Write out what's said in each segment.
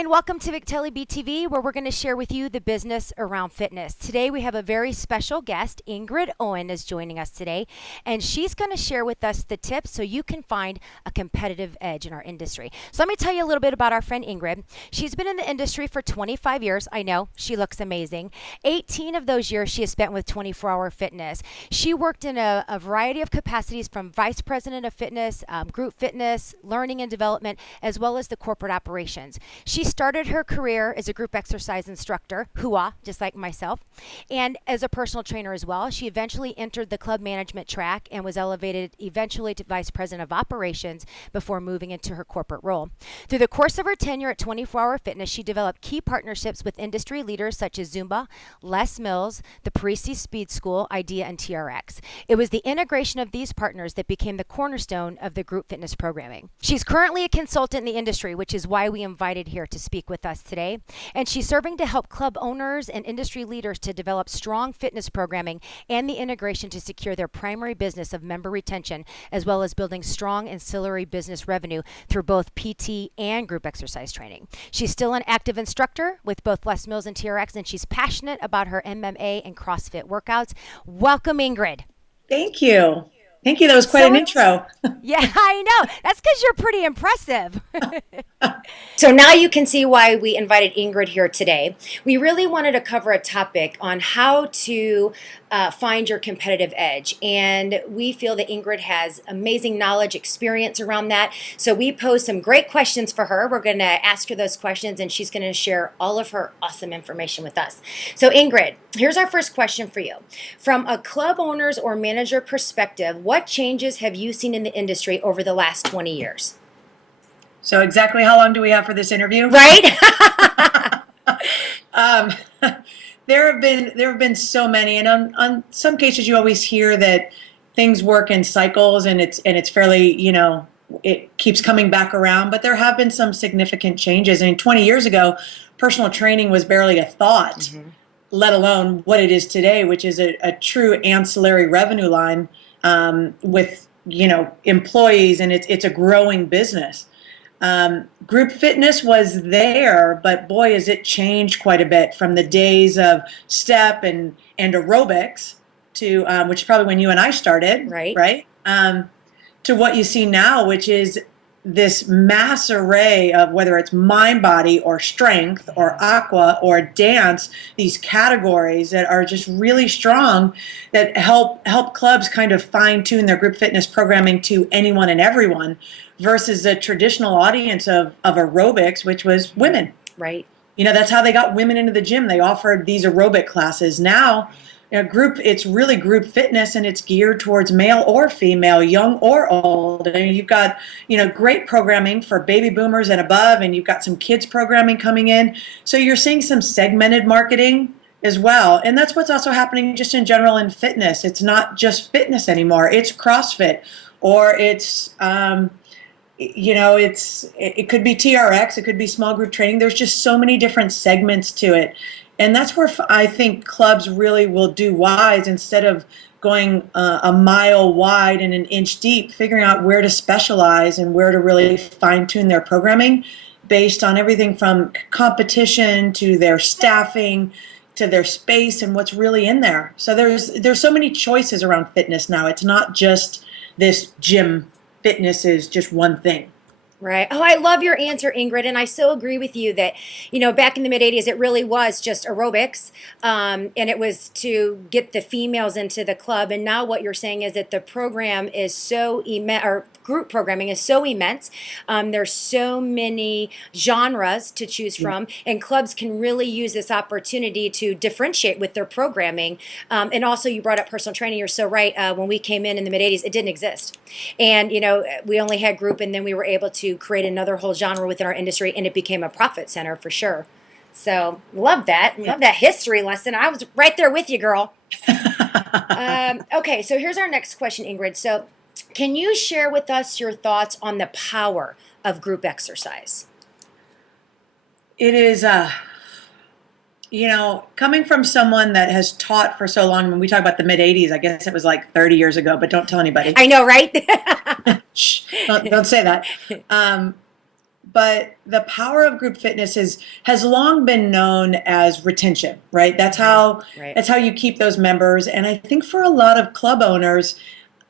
and welcome to VicteliB TV, where we're going to share with you the business around fitness. Today we have a very special guest. Ingrid Owen is joining us today, and she's going to share with us the tips so you can find a competitive edge in our industry. So let me tell you a little bit about our friend Ingrid. She's been in the industry for 25 years. I know, she looks amazing. 18 of those years she has spent with 24-Hour Fitness. She worked in a variety of capacities, from vice president of fitness, group fitness, learning and development, as well as the corporate operations. She started her career as a group exercise instructor, hooah, just like myself, and as a personal trainer as well. She eventually entered the club management track and was elevated eventually to vice president of operations before moving into her corporate role. Through the course of her tenure at 24-Hour Fitness, she developed key partnerships with industry leaders such as Zumba, Les Mills, the Parisi Speed School, IDEA, and TRX. It was the integration of these partners that became the cornerstone of the group fitness programming. She's currently a consultant in the industry, which is why we invited here to speak with us today. And she's serving to help club owners and industry leaders to develop strong fitness programming and the integration to secure their primary business of member retention, as well as building strong ancillary business revenue through both PT and group exercise training. She's still an active instructor with both Les Mills and TRX, and she's passionate about her MMA and CrossFit workouts. Welcome, Ingrid. Thank you. Thank you. That was quite an intro. Yeah, I know. That's because you're pretty impressive. So now you can see why we invited Ingrid here today. We really wanted to cover a topic on how to find your competitive edge. And we feel that Ingrid has amazing knowledge, experience around that. So we posed some great questions for her. We're going to ask her those questions, and she's going to share all of her awesome information with us. So Ingrid, here's our first question for you. From a club owner's or manager perspective, what changes have you seen in the industry over the last 20 years? So exactly how long do we have for this interview? Right? There have been so many, and on some cases you always hear that things work in cycles, and it's fairly, it keeps coming back around. But there have been some significant changes. I mean, 20 years ago, personal training was barely a thought, let alone what it is today, which is a true ancillary revenue line with employees, and it's a growing business. Group fitness was there, but boy, has it changed quite a bit from the days of step and aerobics to, which is probably when you and I started, right? To what you see now, which is this mass array of, whether it's mind, body, or strength, or aqua, or dance, these categories that are just really strong, that help clubs kind of fine tune their group fitness programming to anyone and everyone, versus the traditional audience of aerobics, which was women. Right. That's how they got women into the gym. They offered these aerobic classes. Now, it's really group fitness, and it's geared towards male or female, young or old. And you've got, great programming for baby boomers and above, and you've got some kids programming coming in. So you're seeing some segmented marketing as well. And that's what's also happening just in general in fitness. It's not just fitness anymore. It's CrossFit, or it's, it could be TRX, it could be small group training. There's just so many different segments to it. And that's where I think clubs really will do wise, instead of going a mile wide and an inch deep, figuring out where to specialize and where to really fine-tune their programming based on everything from competition to their staffing to their space and what's really in there. So there's so many choices around fitness now. It's not just this gym. Fitness is just one thing. Right. Oh, I love your answer, Ingrid. And I so agree with you that, back in the mid-'80s, it really was just aerobics. And it was to get the females into the club. And now what you're saying is that the program is so immense, or group programming is so immense. There's so many genres to choose from. And clubs can really use this opportunity to differentiate with their programming. And also, you brought up personal training. You're so right. When we came in the mid-'80s, it didn't exist. And, we only had group, and then we were able to create another whole genre within our industry, and it became a profit center for sure. So love that. Love that history lesson. I was right there with you, girl. Okay, so here's our next question, Ingrid. So can you share with us your thoughts on the power of group exercise? It is, coming from someone that has taught for so long. When we talk about the mid-'80s, I guess it was like 30 years ago, but don't tell anybody. I know, right? Shh, don't say that. but the power of group fitness has long been known as retention, right? That's how you keep those members. And I think for a lot of club owners,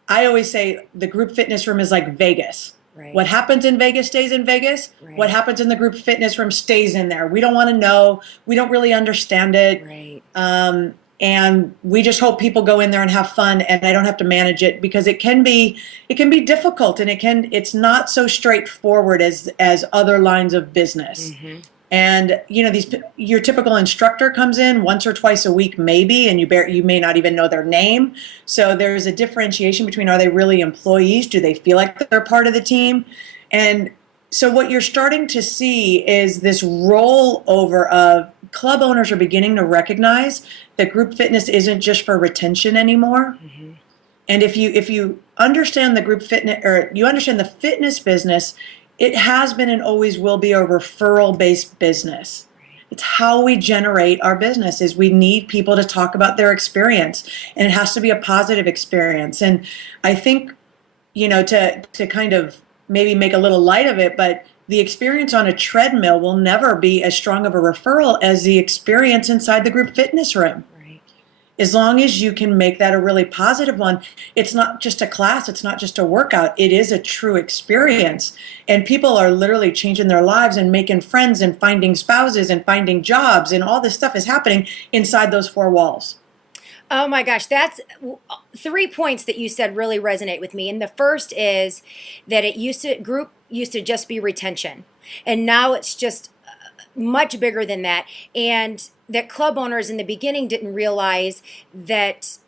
I always say the group fitness room is like Vegas. Right. What happens in Vegas stays in Vegas. Right. What happens in the group fitness room stays in there. We don't want to know. We don't really understand it. Right. And we just hope people go in there and have fun, and I don't have to manage it, because it can be difficult, and it's not so straightforward as other lines of business. Mm-hmm. And your typical instructor comes in once or twice a week, maybe, and you may not even know their name. So there's a differentiation between, are they really employees? Do they feel like they're part of the team? And so what you're starting to see is this rollover of club owners are beginning to recognize that group fitness isn't just for retention anymore. Mm-hmm. And if you understand the group fitness, or you understand the fitness business, it has been and always will be a referral-based business. It's how we generate our business. Is we need people to talk about their experience, and it has to be a positive experience. And I think, to kind of maybe make a little light of it, but the experience on a treadmill will never be as strong of a referral as the experience inside the group fitness room. Right. As long as you can make that a really positive one, it's not just a class, it's not just a workout, it is a true experience. And people are literally changing their lives and making friends and finding spouses and finding jobs, and all this stuff is happening inside those four walls. Oh my gosh, that's 3 points that you said really resonate with me. And the first is that group used to just be retention, and now it's just much bigger than that. And that club owners in the beginning didn't realize that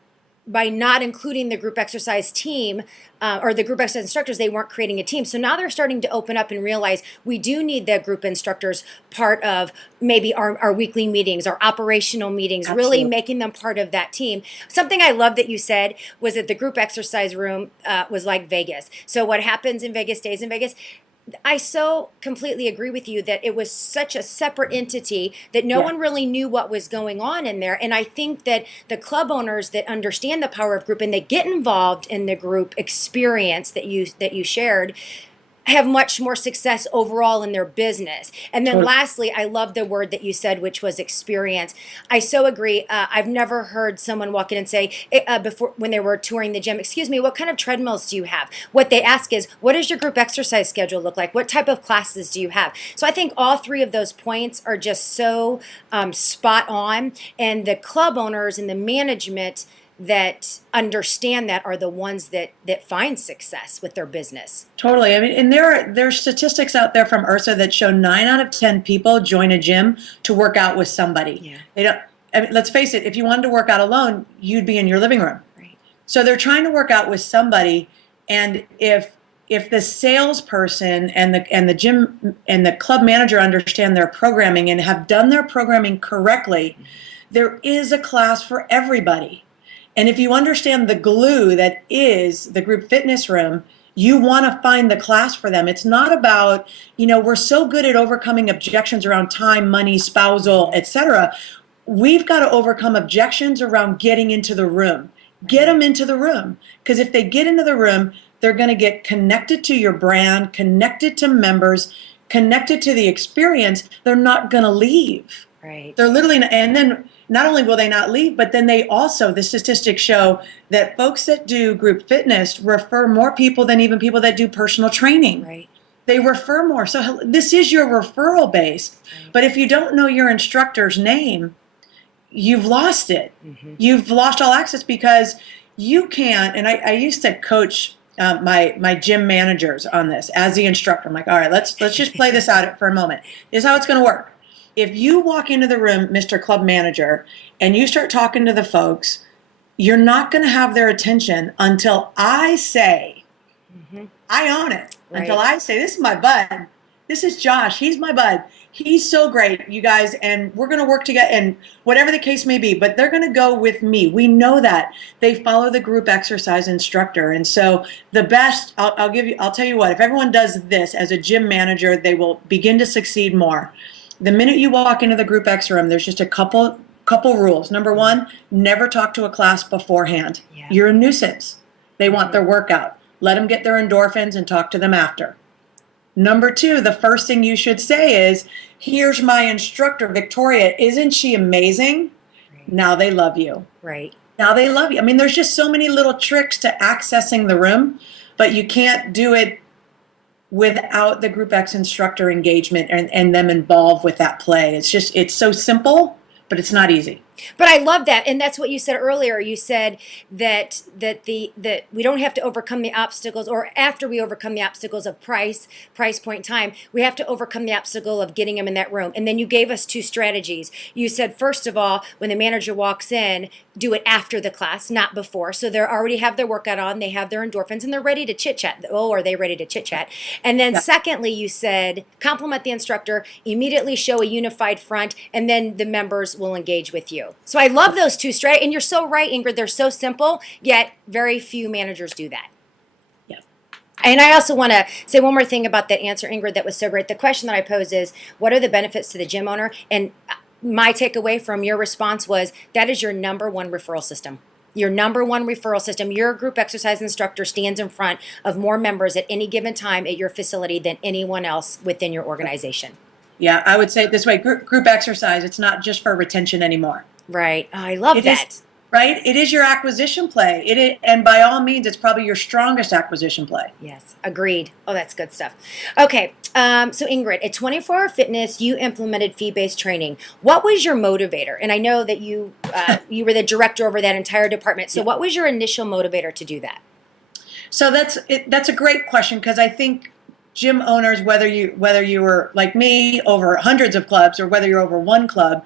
by not including the group exercise team or the group exercise instructors, they weren't creating a team. So now they're starting to open up and realize we do need the group instructors part of maybe our weekly meetings, our operational meetings, Absolutely. really making them part of that team. Something I love that you said was that the group exercise room was like Vegas. So what happens in Vegas stays in Vegas. I so completely agree with you that it was such a separate entity that no one really knew what was going on in there. And I think that the club owners that understand the power of group and they get involved in the group experience that you shared have much more success overall in their business. And then lastly, I love the word that you said, which was experience. I so agree. I've never heard someone walk in and say, before when they were touring the gym, excuse me, what kind of treadmills do you have? What they ask is, what does your group exercise schedule look like? What type of classes do you have? So I think all 3 of those points are just so spot on. And the club owners and the management that understand that are the ones that find success with their business. Totally. I mean, and there are statistics out there from IRSA that show 9 out of 10 people join a gym to work out with somebody. Yeah. They don't. I mean, let's face it. If you wanted to work out alone, you'd be in your living room. Right. So they're trying to work out with somebody, and if the salesperson and the gym and the club manager understand their programming and have done their programming correctly, there is a class for everybody. And if you understand the glue that is the group fitness room, you want to find the class for them. It's not about, we're so good at overcoming objections around time, money, spousal, etc. We've got to overcome objections around getting into the room. Get them into the room. Because if they get into the room, they're going to get connected to your brand, connected to members, connected to the experience. They're not going to leave. Right. They're literally, and then not only will they not leave, but then the statistics show that folks that do group fitness refer more people than even people that do personal training. Right. They refer more. So this is your referral base. Right. But if you don't know your instructor's name, you've lost it. Mm-hmm. You've lost all access, because you can't, and I used to coach my gym managers on this as the instructor. I'm like, all right, let's just play this out for a moment. This is how it's going to work. If you walk into the room, Mr. Club Manager, and you start talking to the folks, you're not going to have their attention until I say, I own it. Right. Until I say, this is my bud. This is Josh. He's my bud. He's so great, you guys, and we're going to work together, and whatever the case may be, but they're going to go with me. We know that. They follow the group exercise instructor. And so the best, I'll tell you what, if everyone does this as a gym manager, they will begin to succeed more. The minute you walk into the group X room, there's just a couple rules. Number 1, never talk to a class beforehand. Yeah. You're a nuisance. They want their workout. Let them get their endorphins and talk to them after. Number two, the first thing you should say is, here's my instructor, Victoria. Isn't she amazing? Right. Now they love you. Right. Now they love you. I mean, there's just so many little tricks to accessing the room, but you can't do it without the Group X instructor engagement and them involved with that play. It's so simple, but it's not easy. But I love that, and that's what you said earlier. You said that we don't have to overcome the obstacles, or after we overcome the obstacles of price point, time, we have to overcome the obstacle of getting them in that room. And then you gave us two strategies. You said, first of all, when the manager walks in, do it after the class, not before. So they already have their workout on, they have their endorphins, and they're ready to chit chat. Oh, are they ready to chit chat? And then secondly, you said compliment the instructor, immediately show a unified front, and then the members will engage with you. So I love those two straight, and you're so right, Ingrid. They're so simple, yet very few managers do that. Yes. And I also want to say one more thing about that answer, Ingrid, that was so great. The question that I posed is, what are the benefits to the gym owner? And my takeaway from your response was, that is your number one referral system. Your number one referral system. Your group exercise instructor stands in front of more members at any given time at your facility than anyone else within your organization. Yeah, I would say it this way, group exercise, it's not just for retention anymore. Right. Oh, I love that. Right? It is your acquisition play. And by all means, it's probably your strongest acquisition play. Yes, agreed. Oh, that's good stuff. Okay, so Ingrid, at 24 Hour Fitness, you implemented fee-based training. What was your motivator? And I know that you you were the director over that entire department. So what was your initial motivator to do that? So that's a great question, because I think gym owners, whether you were like me, over hundreds of clubs, or whether you're over one club,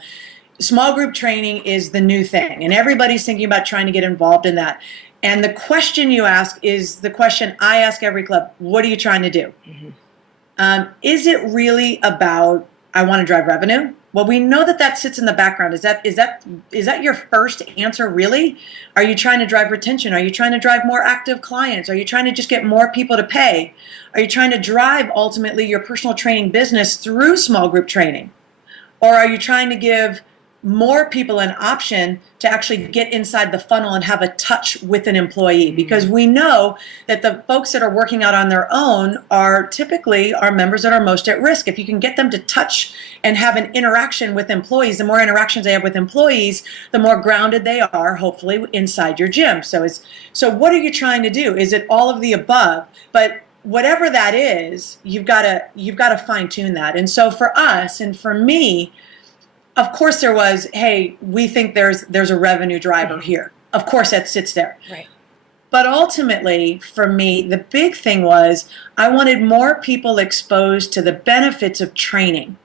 small group training is the new thing, and everybody's thinking about trying to get involved in that. And the question you ask is the question I ask every club: what are you trying to do? Mm-hmm. Is it really about, I want to drive revenue? Well, we know that sits in the background. Is that your first answer, really? Are you trying to drive retention? Are you trying to drive more active clients? Are you trying to just get more people to pay? Are you trying to drive ultimately your personal training business through small group training? Or are you trying to give more people an option to actually get inside the funnel and have a touch with an employee? Because we know that the folks that are working out on their own are typically our members that are most at risk. If you can get them to touch and have an interaction with employees, the more interactions they have with employees, the more grounded they are, hopefully, inside your gym. So what are you trying to do? Is it all of the above? But whatever that is, you've got to fine tune that. And so for us, and for me, of course there was, hey, we think there's a revenue driver here. Of course that sits there. Right. But ultimately, for me, the big thing was I wanted more people exposed to the benefits of training.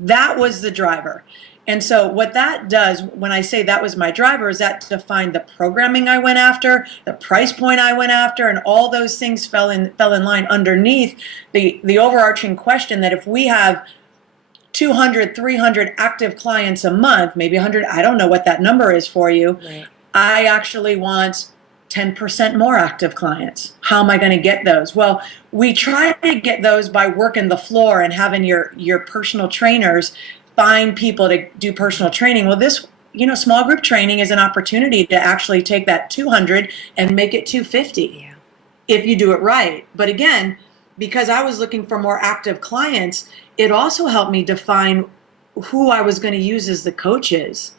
That was the driver. And so what that does, when I say that was my driver, is that defined the programming I went after, the price point I went after, and all those things fell in line underneath the overarching question that if we have 200, 300 active clients a month, maybe 100, I don't know what that number is for you. Right. I actually want 10% more active clients. How am I going to get those? Well, we try to get those by working the floor and having your personal trainers find people to do personal training. Well, this, small group training is an opportunity to actually take that 200 and make it 250 if you do it right. But again, because I was looking for more active clients, it also helped me define who I was going to use as the coaches,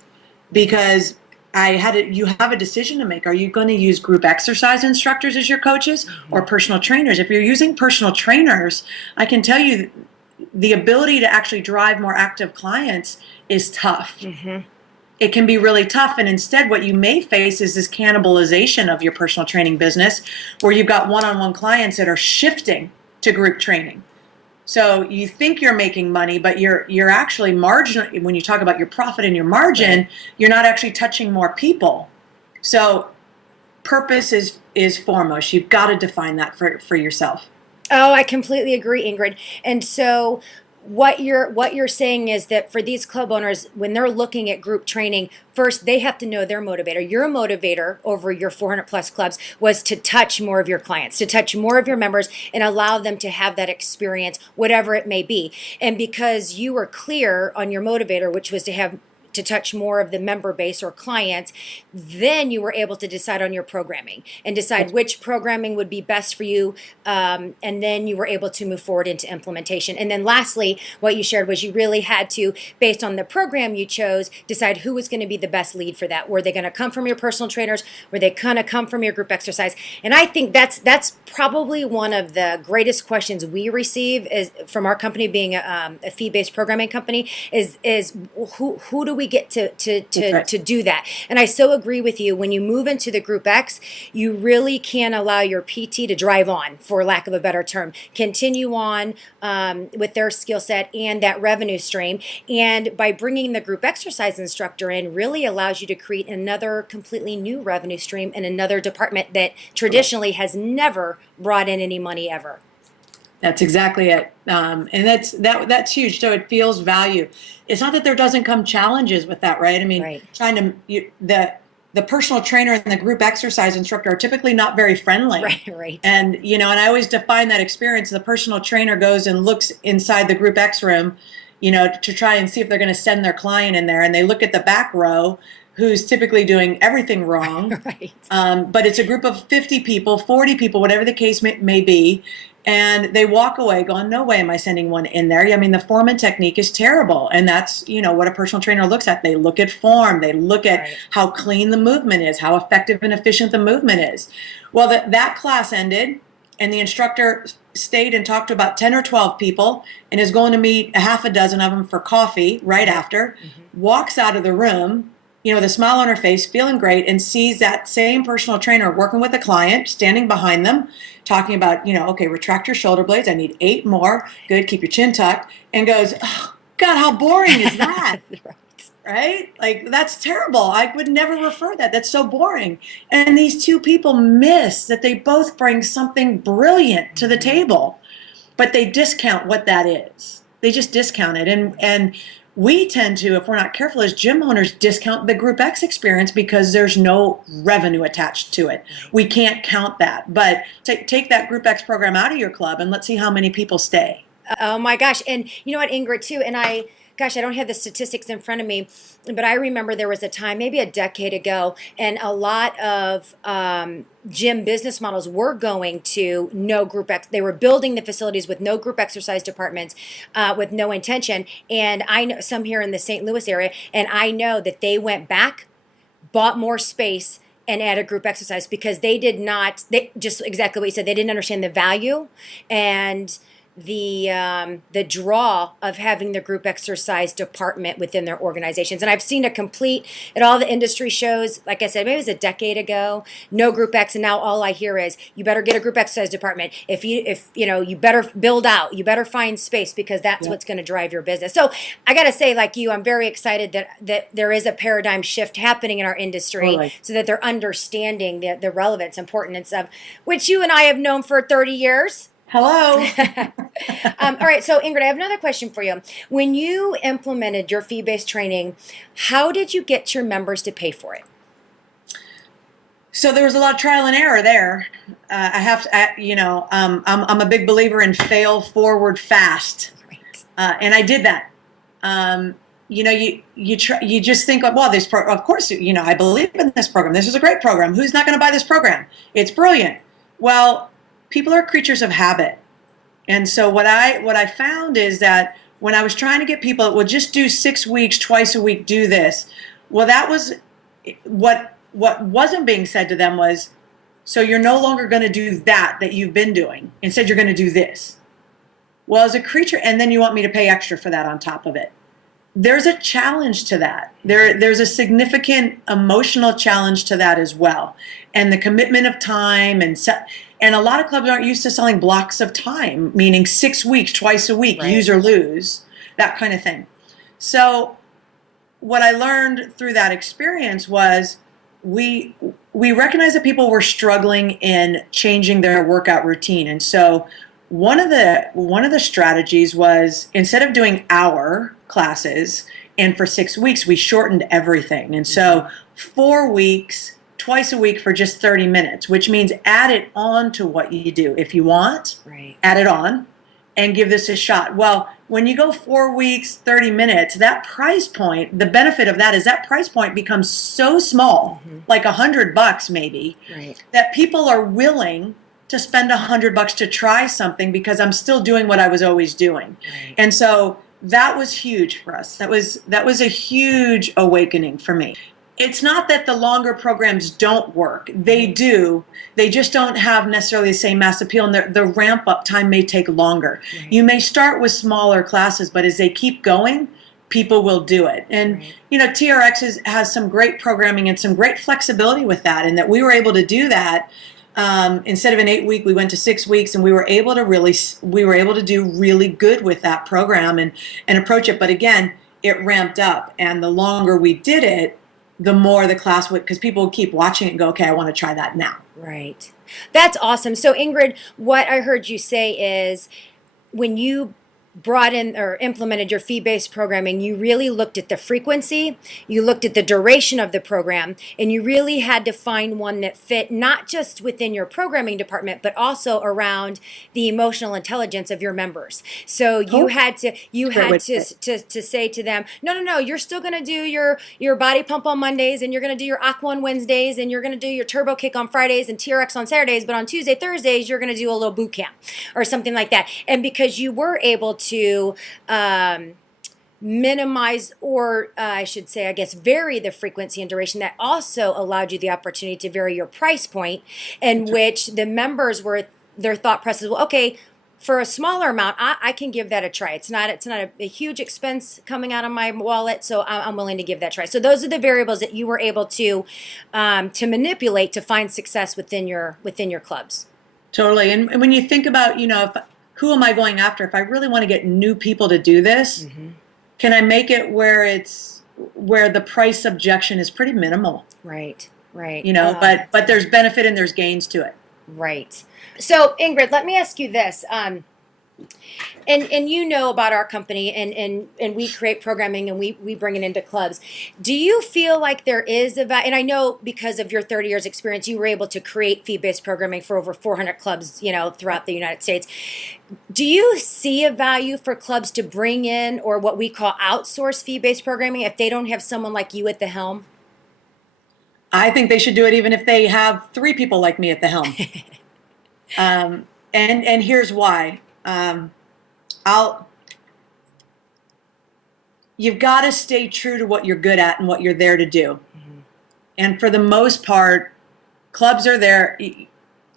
because you have a decision to make. Are you going to use group exercise instructors as your coaches or personal trainers? If you're using personal trainers, I can tell you the ability to actually drive more active clients is tough. Mm-hmm. It can be really tough, and instead what you may face is this cannibalization of your personal training business, where you've got one-on-one clients that are shifting to group training. So you think you're making money, but you're actually margin. When you talk about your profit and your margin, you're not actually touching more people. So purpose is foremost. You've got to define that for yourself. Oh, I completely agree, Ingrid. And so what you're saying is that for these club owners, when they're looking at group training, first they have to know their motivator. Your motivator over your 400 plus clubs was to touch more of your clients, to touch more of your members and allow them to have that experience, whatever it may be. And because you were clear on your motivator, which was to have to touch more of the member base or clients, then you were able to decide on your programming and decide which programming would be best for you. And then you were able to move forward into implementation. And then lastly, what you shared was you really had to, based on the program you chose, decide who was going to be the best lead for that. Were they going to come from your personal trainers? Were they going to come from your group exercise? And I think that's probably one of the greatest questions we receive is from our company being a fee-based programming company is who do we get to do that? And I so agree with you. When you move into the Group X, you really can allow your PT to drive on, for lack of a better term, continue on with their skill set and that revenue stream. And by bringing the group exercise instructor in, really allows you to create another completely new revenue stream in another department that traditionally has never brought in any money ever. That's exactly it, and that's huge. So it feels value. It's not that there doesn't come challenges with that, right? I mean, the personal trainer and the group exercise instructor are typically not very friendly. Right. And and I always define that experience. The personal trainer goes and looks inside the group X room, to try and see if they're going to send their client in there, and they look at the back row, who's typically doing everything wrong. Right. But it's a group of 50 people, 40 people, whatever the case may be. And they walk away going, no way am I sending one in there. I mean, the form and technique is terrible. And that's, what a personal trainer looks at. They look at form. They look at how clean the movement is, how effective and efficient the movement is. Well, that class ended, and the instructor stayed and talked to about 10 or 12 people and is going to meet a half a dozen of them for coffee right after, walks out of the room, with a smile on her face, feeling great, and sees that same personal trainer working with a client, standing behind them, talking about, okay, retract your shoulder blades. I need 8 more. Good. Keep your chin tucked. And goes, oh, God, how boring is that? Right? Like, that's terrible. I would never refer that. That's so boring. And these two people miss that they both bring something brilliant to the table, but they discount what that is. They just discount it. And we tend to, if we're not careful as gym owners, discount the Group X experience because there's no revenue attached to it. We can't count that. But take that Group X program out of your club and let's see how many people stay. Oh my gosh. And you know what, Ingrid, too, and I don't have the statistics in front of me, but I remember there was a time, maybe a decade ago, and a lot of gym business models were going to no group X. They were building the facilities with no group exercise departments, with no intention. And I know some here in the St. Louis area, and I know that they went back, bought more space, and added group exercise because they just exactly what you said, they didn't understand the value and the draw of having the group exercise department within their organizations. And I've seen at all the industry shows, like I said, maybe it was a decade ago, no group X, and now all I hear is you better get a group exercise department. If you better build out, you better find space because that's what's going to drive your business. So I got to say, like you, I'm very excited that there is a paradigm shift happening in our industry, so that they're understanding the relevance, importance of which you and I have known for 30 years. Hello. All right. So, Ingrid, I have another question for you. When you implemented your fee-based training, how did you get your members to pay for it? So there was a lot of trial and error there. I have to, I'm a big believer in fail forward fast, and I did that. You just think, well, of course, I believe in this program. This is a great program. Who's not going to buy this program? It's brilliant. Well, people are creatures of habit. And so what I found is that when I was trying to get people, well, just do 6 weeks, twice a week, do this. Well, that was what wasn't being said to them was, so you're no longer going to do that you've been doing. Instead, you're going to do this. Well, as a creature, and then you want me to pay extra for that on top of it. There's a challenge to that. There's a significant emotional challenge to that as well. And the commitment of time and a lot of clubs aren't used to selling blocks of time, meaning 6 weeks, twice a week, use or lose, that kind of thing. So what I learned through that experience was we recognized that people were struggling in changing their workout routine. And so one of the strategies was, instead of doing hour classes and for 6 weeks, we shortened everything. And so 4 weeks, twice a week for just 30 minutes, which means add it on to what you do. If you want, add it on. and give this a shot. Well, when you go 4 weeks, 30 minutes, that price point, the benefit of that is that price point becomes so small, like $100 maybe, Right. that people are willing to spend $100 to try something because I'm still doing what I was always doing. Right. And so that was huge for us. That was a huge awakening for me. It's not that the longer programs don't work. They do. They just don't have necessarily the same mass appeal, and the ramp up time may take longer. Right. You may start with smaller classes, but as they keep going, people will do it. And Right. you know, TRX has some great programming and some great flexibility with that, and that we were able to do that. Instead of an 8-week, we went to 6 weeks, and we were able to do really good with that program and approach it. But again, it ramped up, and the longer we did it, the more the class would, because people would keep watching it and go, okay, I want to try that now. Right. That's awesome. So Ingrid, what I heard you say is when you brought in or implemented your fee-based programming, you really looked at the frequency, you looked at the duration of the program, and you really had to find one that fit not just within your programming department, but also around the emotional intelligence of your members. So you had to say to them, no, you're still going to do your body pump on Mondays, and you're going to do your aqua on Wednesdays, and you're going to do your turbo kick on Fridays and TRX on Saturdays, but on Tuesday, Thursdays, you're going to do a little boot camp or something like that. And because you were able to minimize, or I should say, I guess, vary the frequency and duration, that also allowed you the opportunity to vary your price point, in which the members were, their thought process, well, okay, for a smaller amount, I can give that a try. It's not a huge expense coming out of my wallet, so I'm willing to give that a try. So those are the variables that you were able to manipulate to find success within your clubs. Totally. And when you think about, you know, who am I going after? If I really want to get new people to do this, can I make it where the price objection is pretty minimal? Right, right. You know, but there's benefit and there's gains to it. Right. So Ingrid, let me ask you this. And you know about our company, and we create programming, and we bring it into clubs. Do you feel like there is and I know because of your 30 years experience, you were able to create fee-based programming for over 400 clubs, you know, throughout the United States. Do you see a value for clubs to bring in, or what we call outsource fee-based programming, if they don't have someone like you at the helm? I think they should do it even if they have 3 people like me at the helm. And here's why. You've got to stay true to what you're good at and what you're there to do. And for the most part, clubs are there.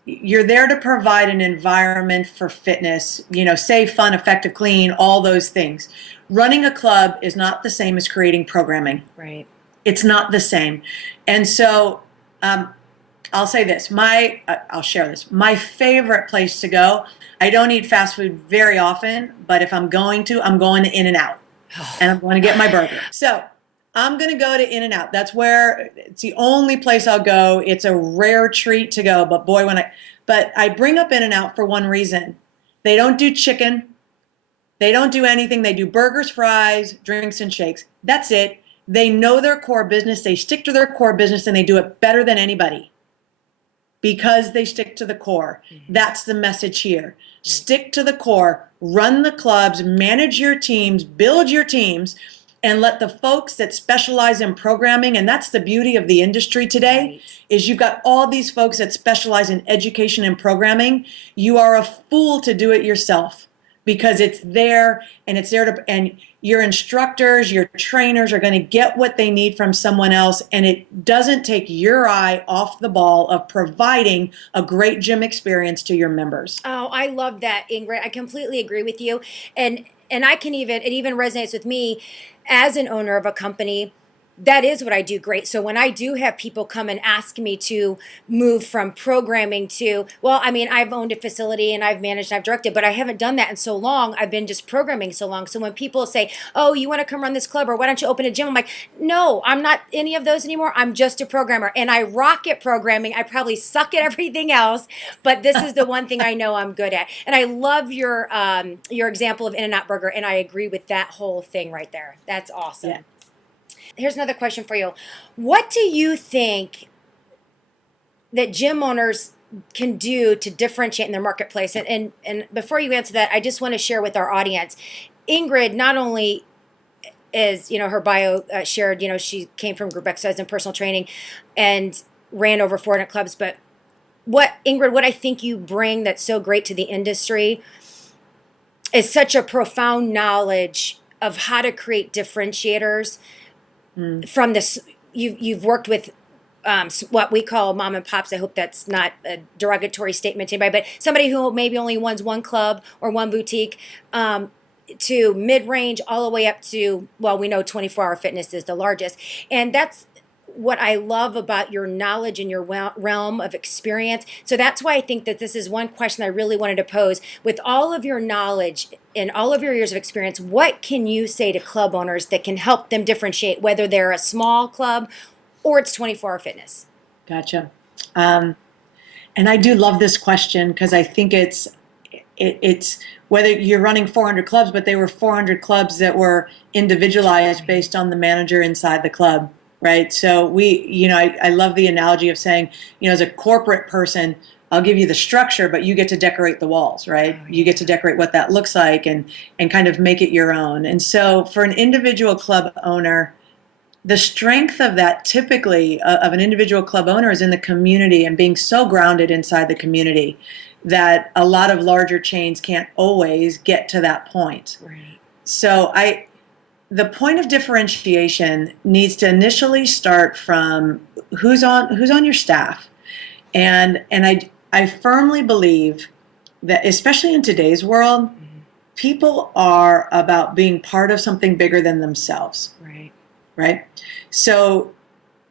You're there to provide an environment for fitness, you know, safe, fun, effective, clean, all those things. Running a club is not the same as creating programming. Right. It's not the same. And so, I'll say this, I'll share this. My favorite place to go, I don't eat fast food very often, but if I'm going to In-N-Out. And I'm going to get my burger. So I'm going to go to In-N-Out. That's where, it's the only place I'll go. It's a rare treat to go, but boy, but I bring up In-N-Out for one reason. They don't do chicken. They don't do anything. They do burgers, fries, drinks, and shakes. That's it. They know their core business. They stick to their core business, and they do it better than anybody. Because they stick to the core. That's the message here. Stick to the core, run the clubs, manage your teams, build your teams, and let the folks that specialize in programming, and that's the beauty of the industry today, is you've got all these folks that specialize in education and programming. You are a fool to do it yourself, because it's there, and and your instructors, your trainers are going to get what they need from someone else, and it doesn't take your eye off the ball of providing a great gym experience to your members. Oh, I love that, Ingrid. I completely agree with you. And it even resonates with me as an owner of a company. That is what I do great. So when I do have people come and ask me to move from programming to, well, I mean, I've owned a facility and I've managed and I've directed, but I haven't done that in so long. I've been just programming so long. So when people say, oh, you want to come run this club, or why don't you open a gym? I'm like, no, I'm not any of those anymore. I'm just a programmer, and I rock at programming. I probably suck at everything else, but this is the one thing I know I'm good at. And I love your example of In-N-Out Burger, and I agree with that whole thing right there. That's awesome. Yeah. Here's another question for you. What do you think that gym owners can do to differentiate in their marketplace. And before you answer that, I just want to share with our audience, Ingrid not only is, her bio shared, she came from group exercise and personal training and ran over 400 clubs. But Ingrid, what I think you bring that's so great to the industry is such a profound knowledge of how to create differentiators from this. You've worked with what we call mom and pops. I hope that's not a derogatory statement to anybody, but somebody who maybe only runs one club or one boutique, to mid-range all the way up to, well, we know 24-hour fitness is the largest. And that's what I love about your knowledge and your realm of experience. So that's why I think that this is one question I really wanted to pose. With all of your knowledge and all of your years of experience, what can you say to club owners that can help them differentiate whether they're a small club or it's 24-hour fitness? Gotcha. And I do love this question because I think it's whether you're running 400 clubs, but they were 400 clubs that were individualized based on the manager inside the club, right? So I love the analogy of saying, as a corporate person, I'll give you the structure, but you get to decorate the walls, right? Oh, yeah. You get to decorate what that looks like and kind of make it your own. And so for an individual club owner, the strength of that typically of an individual club owner is in the community and being so grounded inside the community that a lot of larger chains can't always get to that point. Right. So the point of differentiation needs to initially start from who's on your staff. And I firmly believe that, especially in today's world, people are about being part of something bigger than themselves. Right? So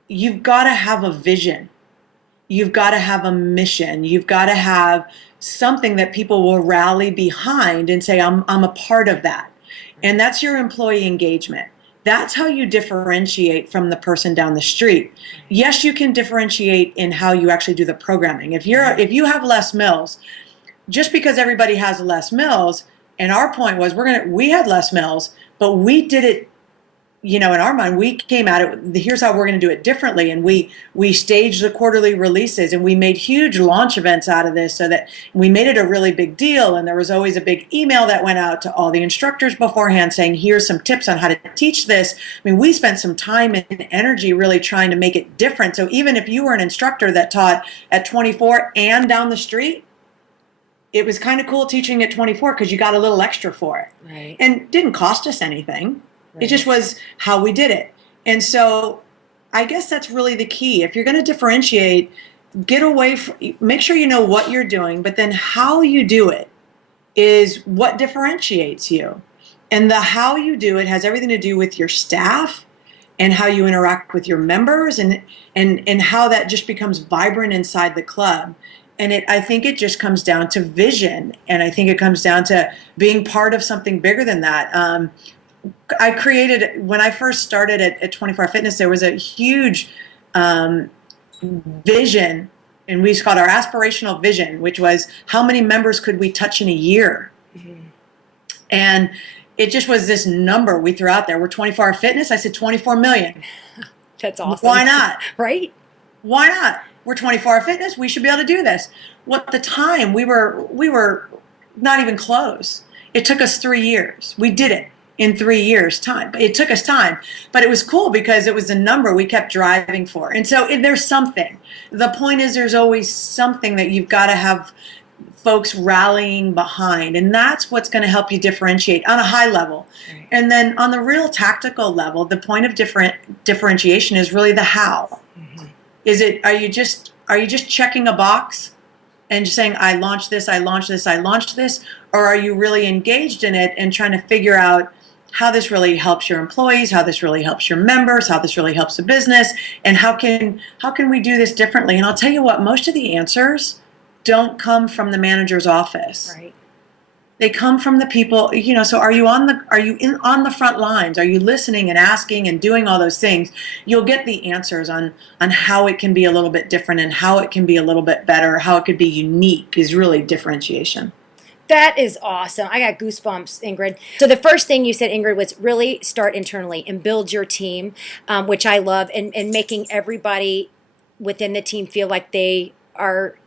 you've got to have a vision. You've got to have a mission. You've got to have something that people will rally behind and say, I'm a part of that. And that's your employee engagement. That's how you differentiate from the person down the street. Yes, you can differentiate in how you actually do the programming. If you have less mills, just because everybody has less mills, and our point was we had less mills, but we did it, in our mind, we came at it, here's how we're going to do it differently. And we staged the quarterly releases and we made huge launch events out of this so that we made it a really big deal. And there was always a big email that went out to all the instructors beforehand saying, here's some tips on how to teach this. I mean, we spent some time and energy really trying to make it different. So even if you were an instructor that taught at 24 and down the street, it was kind of cool teaching at 24 because you got a little extra for it. Right. And it didn't cost us anything. It just was how we did it. And so I guess that's really the key. If you're going to differentiate, make sure you know what you're doing, but then how you do it is what differentiates you. And the how you do it has everything to do with your staff and how you interact with your members and how that just becomes vibrant inside the club. And I think it just comes down to vision. And I think it comes down to being part of something bigger than that. I created, when I first started at 24 Fitness, there was a huge vision, and we called our aspirational vision, which was how many members could we touch in a year? Mm-hmm. And it just was this number we threw out there. We're 24 Fitness. I said 24 million. That's awesome. Why not? Right? Why not? We're 24 Fitness. We should be able to do this. Well, at the time, we were not even close. It took us 3 years. We did it in 3 years' time. It took us time, but it was cool because it was the number we kept driving for. And so there's something. The point is there's always something that you've got to have folks rallying behind, and that's what's going to help you differentiate on a high level. Right. And then on the real tactical level, the point of differentiation is really the how. Mm-hmm. Are you just checking a box and just saying, I launched this, I launched this, I launched this, or are you really engaged in it and trying to figure out how this really helps your employees, how this really helps your members, how this really helps the business, and how can we do this differently? And I'll tell you what, most of the answers don't come from the manager's office. Right. They come from the people, so are you on the front lines? Are you listening and asking and doing all those things? You'll get the answers on how it can be a little bit different and how it can be a little bit better, how it could be unique is really differentiation. That is awesome. I got goosebumps, Ingrid. So the first thing you said, Ingrid, was really start internally and build your team, which I love, and making everybody within the team feel like they are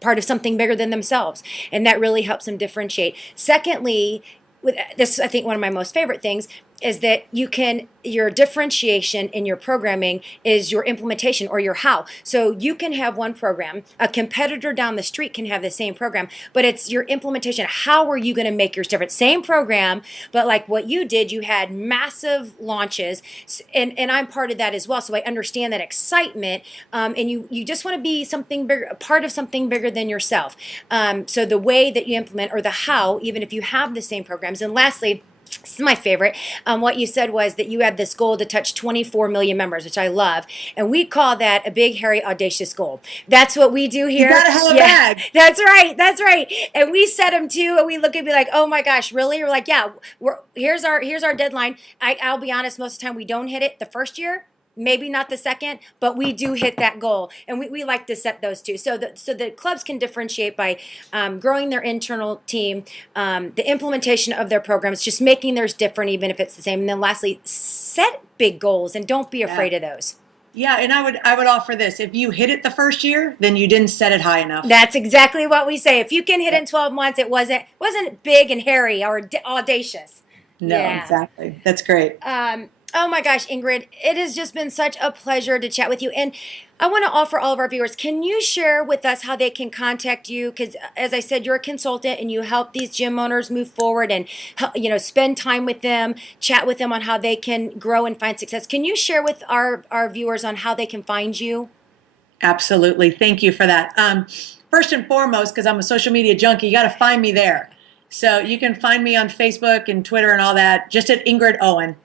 part of something bigger than themselves, and that really helps them differentiate. Secondly, with this, I think one of my most favorite things is that your differentiation in your programming is your implementation or your how. So you can have one program, a competitor down the street can have the same program, but it's your implementation. How are you going to make yours different? Same program, but like what you did, you had massive launches, and I'm part of that as well. So I understand that excitement, and you just want to be something bigger, a part of something bigger than yourself. So the way that you implement, or the how, even if you have the same programs. And lastly, this is my favorite. What you said was that you had this goal to touch 24 million members, which I love. And we call that a big, hairy, audacious goal. That's what we do here. You gotta have a bag. That's right. That's right. And we set them too. And we look and be like, oh my gosh, really? We're like, yeah, here's our deadline. I'll be honest, most of the time we don't hit it the first year. Maybe not the second, but we do hit that goal, and we like to set those two. So the clubs can differentiate by growing their internal team, the implementation of their programs, just making theirs different, even if it's the same. And then lastly, set big goals and don't be afraid of those. Yeah, and I would offer this: if you hit it the first year, then you didn't set it high enough. That's exactly what we say. If you can hit it in 12 months, it wasn't big and hairy or audacious. No, exactly. That's great. Oh my gosh, Ingrid, it has just been such a pleasure to chat with you. And I want to offer all of our viewers, can you share with us how they can contact you? Because as I said, you're a consultant and you help these gym owners move forward and, spend time with them, chat with them on how they can grow and find success. Can you share with our viewers on how they can find you? Absolutely. Thank you for that. First and foremost, because I'm a social media junkie, you got to find me there. So you can find me on Facebook and Twitter and all that, just at Ingrid Owen.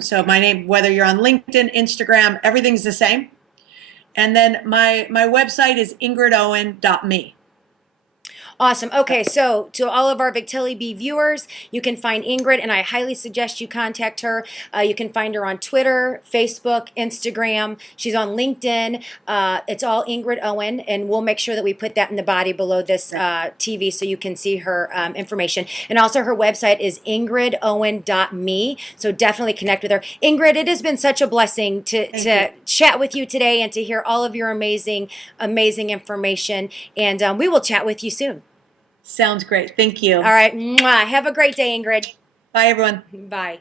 So my name, whether you're on LinkedIn, Instagram, everything's the same. And then my website is ingridowen.me. Awesome. Okay, so to all of our VicteliB viewers, you can find Ingrid, and I highly suggest you contact her. You can find her on Twitter, Facebook, Instagram. She's on LinkedIn. It's all Ingrid Owen, and we'll make sure that we put that in the body below this TV so you can see her information. And also her website is ingridowen.me, so definitely connect with her. Ingrid, it has been such a blessing to chat with you today and to hear all of your amazing information, and we will chat with you soon. Sounds great. Thank you. All right. Mwah. Have a great day, Ingrid. Bye, everyone. Bye.